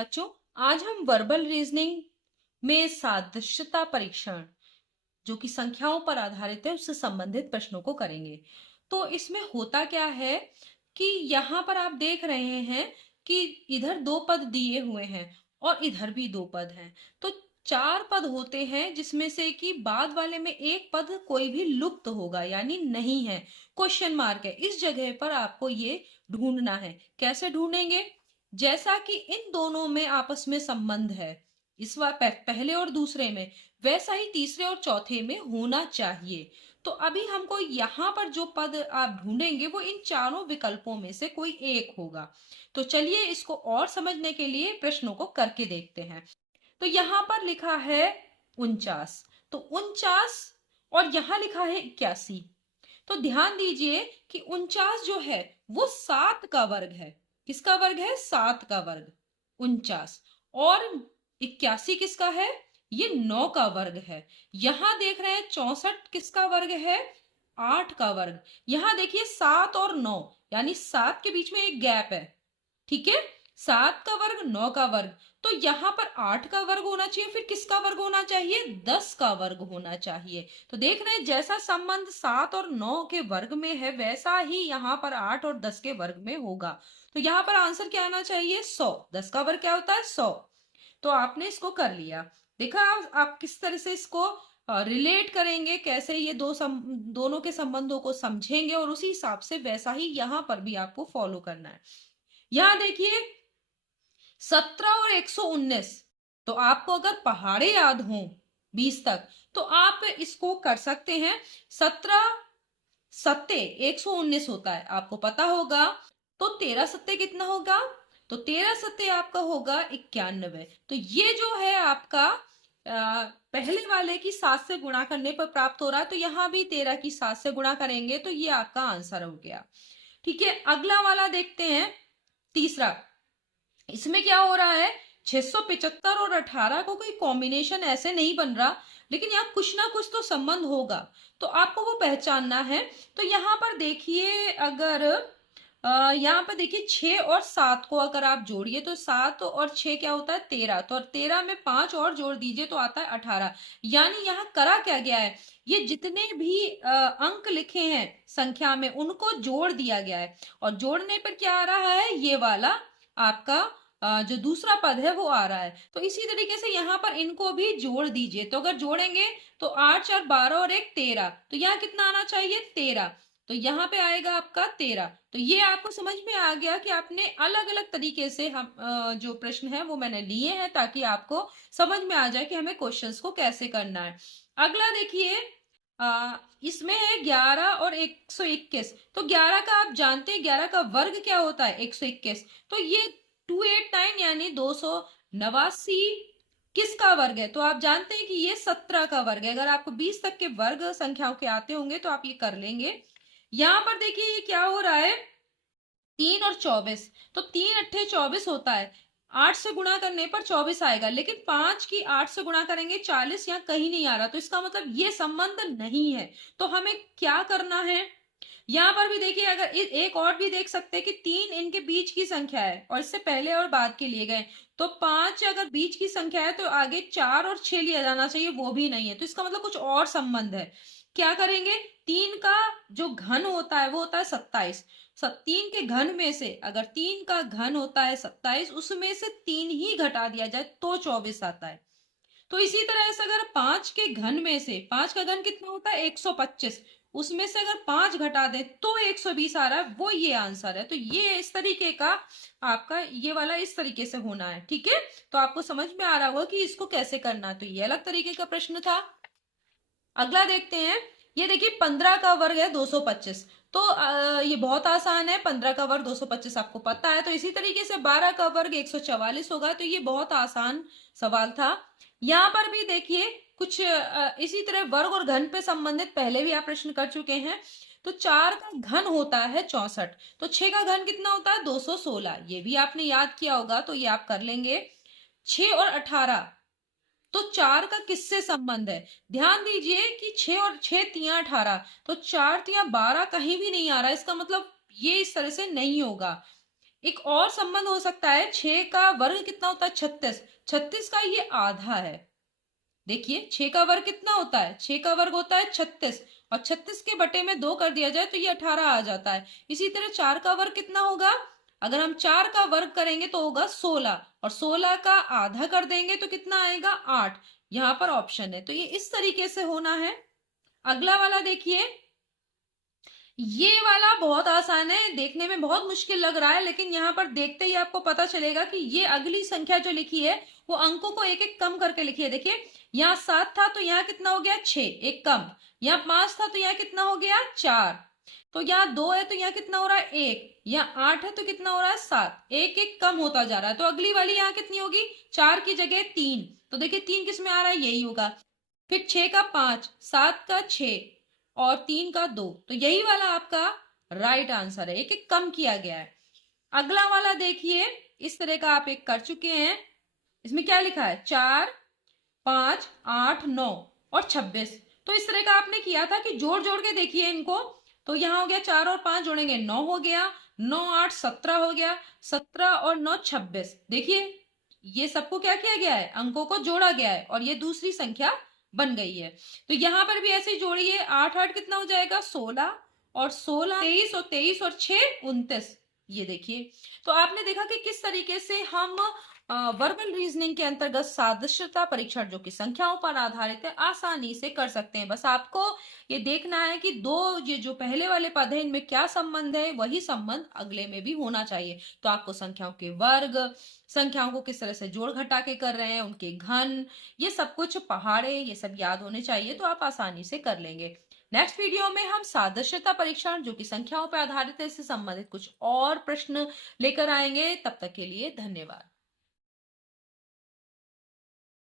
बच्चों, आज हम वर्बल रीजनिंग में सादृश्यता परीक्षण जो कि संख्याओं पर आधारित है उससे संबंधित प्रश्नों को करेंगे। तो इसमें होता क्या है कि यहाँ पर आप देख रहे हैं कि इधर दो पद दिए हुए हैं और इधर भी दो पद हैं। तो चार पद होते हैं जिसमें से कि बाद वाले में एक पद कोई भी लुप्त होगा यानी नहीं है, क्वेश्चन मार्क है। इस जगह पर आपको ये ढूंढना है। कैसे ढूंढेंगे? जैसा कि इन दोनों में आपस में संबंध है इस बार पहले और दूसरे में, वैसा ही तीसरे और चौथे में होना चाहिए। तो अभी हमको यहाँ पर जो पद आप ढूंढेंगे वो इन चारों विकल्पों में से कोई एक होगा। तो चलिए इसको और समझने के लिए प्रश्नों को करके देखते हैं। तो यहाँ पर लिखा है 49, तो 49 और यहाँ लिखा है 81। तो ध्यान दीजिए कि 49 जो है वो 7 का वर्ग है। किसका वर्ग है? 7 का वर्ग 49। और 81 किसका है? ये 9 का वर्ग है। यहां देख रहे हैं 64 किसका वर्ग है? 8 का वर्ग। यहां देखिए 7 और 9 यानी 7 के बीच में एक गैप है। ठीक है, 7 का वर्ग 9 का वर्ग। तो यहाँ पर 8 का वर्ग होना चाहिए, फिर किसका वर्ग होना चाहिए? 10 का वर्ग होना चाहिए। तो देख रहे हैं जैसा संबंध 7 और 9 के वर्ग में है वैसा ही यहाँ पर 8 और 10 के वर्ग में होगा। तो यहाँ पर आंसर क्या आना चाहिए? 100। 10 का वर्ग क्या होता है? 100। तो आपने इसको कर लिया। देखा आप किस तरह से इसको रिलेट करेंगे, कैसे ये दोनों के संबंधों को समझेंगे और उसी हिसाब से वैसा ही यहाँ पर भी आपको फॉलो करना है। यहां देखिए 17 और 119। तो आपको अगर पहाड़े याद हो 20 तक तो आप इसको कर सकते हैं। 17 सत्ते 119 होता है, आपको पता होगा। तो 13 सत्ते कितना होगा? तो 13 सत्ते आपका होगा 91। तो ये जो है आपका पहले वाले की 7 से गुणा करने पर प्राप्त हो रहा है। तो यहां भी 13 की 7 से गुणा करेंगे तो ये आपका आंसर हो गया। ठीक है, अगला वाला देखते हैं, तीसरा। इसमें क्या हो रहा है? 675 और 18 को कोई कॉम्बिनेशन ऐसे नहीं बन रहा, लेकिन यहाँ कुछ ना कुछ तो संबंध होगा, तो आपको वो पहचानना है। तो यहाँ पर देखिए, अगर यहाँ पर देखिए 6 और 7 को अगर आप जोड़िए तो 7 और 6 क्या होता है? 13। तो 13 में 5 और जोड़ दीजिए तो आता है 18। यानी यहाँ करा क्या गया है? ये जितने भी अंक लिखे हैं संख्या में उनको जोड़ दिया गया है, और जोड़ने पर क्या आ रहा है? ये वाला आपका जो दूसरा पद है वो आ रहा है। तो इसी तरीके से यहाँ पर इनको भी जोड़ दीजिए। तो अगर जोड़ेंगे तो 8 4 12 और 1 13। तो यहाँ कितना आना चाहिए? 13। तो यहाँ पे आएगा आपका 13। तो ये आपको समझ में आ गया कि आपने अलग अलग तरीके से हम जो प्रश्न है वो मैंने लिए हैं ताकि आपको समझ में आ जाए कि हमें क्वेश्चंस को कैसे करना है। अगला देखिए, इसमें है 11 और 121। तो 11 का आप जानते हैं 11 का वर्ग क्या होता है? 121। तो ये 289 यानी 289 किसका वर्ग है? तो आप जानते हैं कि ये 17 का वर्ग है। अगर आपको 20 तक के वर्ग संख्याओं के आते होंगे तो आप ये कर लेंगे। यहां पर देखिए ये क्या हो रहा है? 3 और 24। तो 3 अट्ठे 24 होता है। 8 से गुणा करने पर 24 आएगा, लेकिन 5 की 8 से गुणा करेंगे 40, यहाँ कहीं नहीं आ रहा। तो इसका मतलब ये संबंध नहीं है। तो हमें क्या करना है? यहाँ पर भी देखिए, अगर एक और भी देख सकते हैं कि 3 इनके बीच की संख्या है और इससे पहले और बाद के लिए गए। तो 5 अगर बीच की संख्या है तो आगे 4 और 6 लिया जाना चाहिए, वो भी नहीं है। तो इसका मतलब कुछ और संबंध है। क्या करेंगे? 3 का जो घन होता है वो होता है 27। 3 के घन में से अगर 3 का घन होता है 27, उसमें से 3 ही घटा दिया जाए तो 24 आता है। तो इसी तरह से अगर 5 के घन में से 5 का घन कितना होता है? 125। उसमें से अगर 5 घटा दे तो 120 आ रहा है, वो ये आंसर है। तो ये इस तरीके का आपका ये वाला इस तरीके से होना है। ठीक है, तो आपको समझ में आ रहा होगा कि इसको कैसे करना है। तो ये अलग तरीके का प्रश्न था। अगला देखते हैं, ये देखिए 15 का वर्ग है 225। तो ये बहुत आसान है, 15 का वर्ग 225 आपको पता है। तो इसी तरीके से 12 का वर्ग 144 होगा। तो ये बहुत आसान सवाल था। यहाँ पर भी देखिए कुछ इसी तरह वर्ग और घन पे संबंधित पहले भी आप प्रश्न कर चुके हैं। तो 4 का घन होता है 64। तो 6 का घन कितना होता है? 216। ये भी आपने याद किया होगा, तो ये आप कर लेंगे। 6 और 18, तो 4 का किससे संबंध है? ध्यान दीजिए कि 6 और 6 तिया 18। तो 4 तिया 12 कहीं भी नहीं आ रहा, इसका मतलब ये इस तरह से नहीं होगा। एक और संबंध हो सकता है, 6 का वर्ग कितना होता है? 36। 36 का ये आधा है। देखिए 6 का वर्ग कितना होता है? 6 का वर्ग होता है 36, और 36 के बटे में 2 कर दिया जाए तो ये 18 आ जाता है। इसी तरह 4 का वर्ग कितना होगा? अगर हम 4 का वर्ग करेंगे तो होगा 16, और 16 का आधा कर देंगे तो कितना आएगा? 8। यहाँ पर ऑप्शन है, तो ये इस तरीके से होना है। अगला वाला देखिए, ये वाला बहुत आसान है, देखने में बहुत मुश्किल लग रहा है, लेकिन यहाँ पर देखते ही आपको पता चलेगा कि ये अगली संख्या जो लिखी है वो अंकों को एक एक कम करके लिखी है। देखिए यहाँ 7 था तो यहाँ कितना हो गया? 6, एक कम। यहाँ 5 था तो यहाँ कितना हो गया? 4। तो यहाँ 2 है तो यहाँ कितना हो रहा है? 1। यहाँ 8 है तो कितना हो रहा है? 7। एक एक कम होता जा रहा है, तो अगली वाली यहाँ कितनी होगी? 4 की जगह 3। तो देखिए 3 किस में आ रहा है? यही होगा। फिर 6 का 5, 7 का 6 और 3 का 2, तो यही वाला आपका राइट आंसर है, एक एक कम किया गया है। अगला वाला देखिए, इस तरह का आप एक कर चुके हैं। इसमें क्या लिखा है? 4, 5, 8, 9 और 26। तो इस तरह का आपने किया था कि जोड़ जोड़ के देखिए इनको। तो यहाँ हो गया 4 और 5 जोड़ेंगे 9 हो गया, 9 8 17 हो गया, 17 और 9 26। देखिए ये सबको क्या किया गया है? अंकों को जोड़ा गया है, और ये दूसरी संख्या बन गई है। तो यहाँ पर भी ऐसे ही जोड़िए, 8 8 कितना हो जाएगा? 16, और 16 23, और 23 और 6 29। ये देखिए, तो आपने देखा कि किस तरीके से हम वर्बल रीजनिंग के अंतर्गत सादृश्यता परीक्षण, जो कि संख्याओं पर आधारित है, आसानी से कर सकते हैं। बस आपको ये देखना है कि दो ये जो पहले वाले पद है इनमें क्या संबंध है, वही संबंध अगले में भी होना चाहिए। तो आपको संख्याओं के वर्ग, संख्याओं को किस तरह से जोड़ घटा के कर रहे हैं, उनके घन, ये सब कुछ, पहाड़े, ये सब याद होने चाहिए, तो आप आसानी से कर लेंगे। नेक्स्ट वीडियो में हम सादृश्यता परीक्षण, जो कि संख्याओं पर आधारित है, इससे संबंधित कुछ और प्रश्न लेकर आएंगे। तब तक के लिए धन्यवाद।